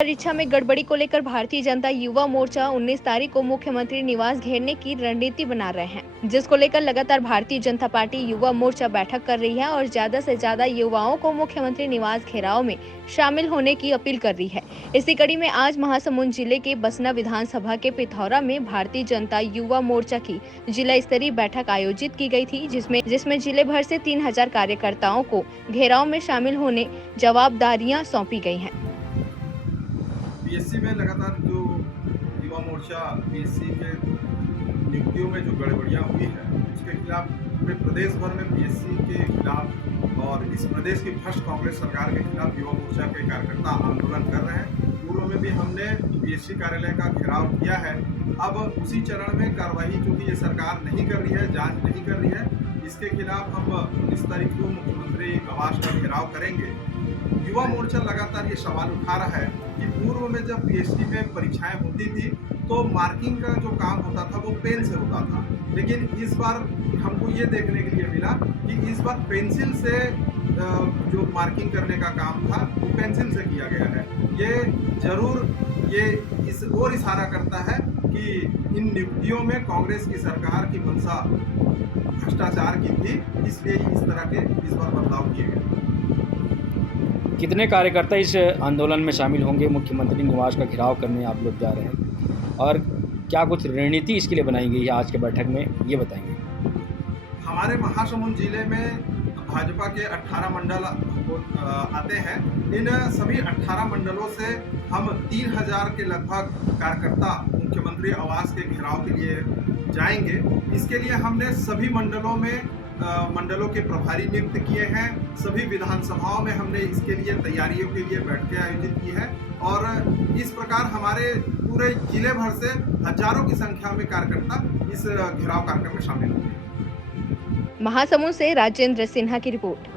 परीक्षा में गड़बड़ी को लेकर भारतीय जनता युवा मोर्चा 19 तारीख को मुख्यमंत्री निवास घेरने की रणनीति बना रहे हैं, जिसको लेकर लगातार भारतीय जनता पार्टी युवा मोर्चा बैठक कर रही है और ज्यादा से ज्यादा युवाओं को मुख्यमंत्री निवास घेराव में शामिल होने की अपील कर रही है। इसी कड़ी में आज महासमुंद जिले के बसना विधानसभा के पिथौरा में भारतीय जनता युवा मोर्चा की जिला स्तरीय बैठक आयोजित की गई थी, जिसमें जिले भर से 3000 कार्यकर्ताओं को घेराव में शामिल होने जवाबदारियां सौंपी गई हैं। पीएससी में लगातार जो युवा मोर्चा पीएससी के नियुक्तियों में जो गड़बड़ियाँ हुई है उसके खिलाफ पूरे प्रदेश भर में पीएससी के खिलाफ और इस प्रदेश की भ्रष्ट कांग्रेस सरकार के खिलाफ युवा मोर्चा के कार्यकर्ता आंदोलन कर रहे हैं। पूर्व में भी हमने पीएससी कार्यालय का घेराव किया है। अब उसी चरण में कार्रवाई जो कि ये सरकार नहीं कर रही है, जांच नहीं कर रही है, इसके खिलाफ हम 19 तारीख को मुख्यमंत्री आवास का घेराव करेंगे। युवा मोर्चा लगातार ये सवाल उठा रहा है कि पूर्व में जब पीएचडी में परीक्षाएं होती थी तो मार्किंग का जो काम होता था वो पेन से होता था, लेकिन इस बार हमको ये देखने के लिए मिला कि इस बार पेंसिल से जो मार्किंग करने का काम था वो पेंसिल से किया गया है। ये जरूर ये इस ओर इशारा करता है कि इन नियुक्तियों में कांग्रेस की सरकार की मंशा भ्रष्टाचार की थी, इसलिए इस तरह के इस बार बदलाव किए गए। कितने कार्यकर्ता इस आंदोलन में शामिल होंगे? मुख्यमंत्री निवास का घेराव करने आप लोग जा रहे हैं और क्या कुछ रणनीति इसके लिए बनाई गई है आज के बैठक में, ये बताएंगे। हमारे महासमुंद जिले में भाजपा के 18 मंडल आते हैं। इन सभी 18 मंडलों से हम 3000 के लगभग कार्यकर्ता मुख्यमंत्री आवास के घेराव के लिए जाएंगे। इसके लिए हमने सभी मंडलों के प्रभारी नियुक्त किए हैं। सभी विधानसभाओं में हमने इसके लिए तैयारियों के लिए बैठकें आयोजित की है और इस प्रकार हमारे पूरे जिले भर से हजारों की संख्या में कार्यकर्ता इस घेराव कार्यक्रम में शामिल होंगे। महासमुंद से राजेंद्र सिन्हा की रिपोर्ट।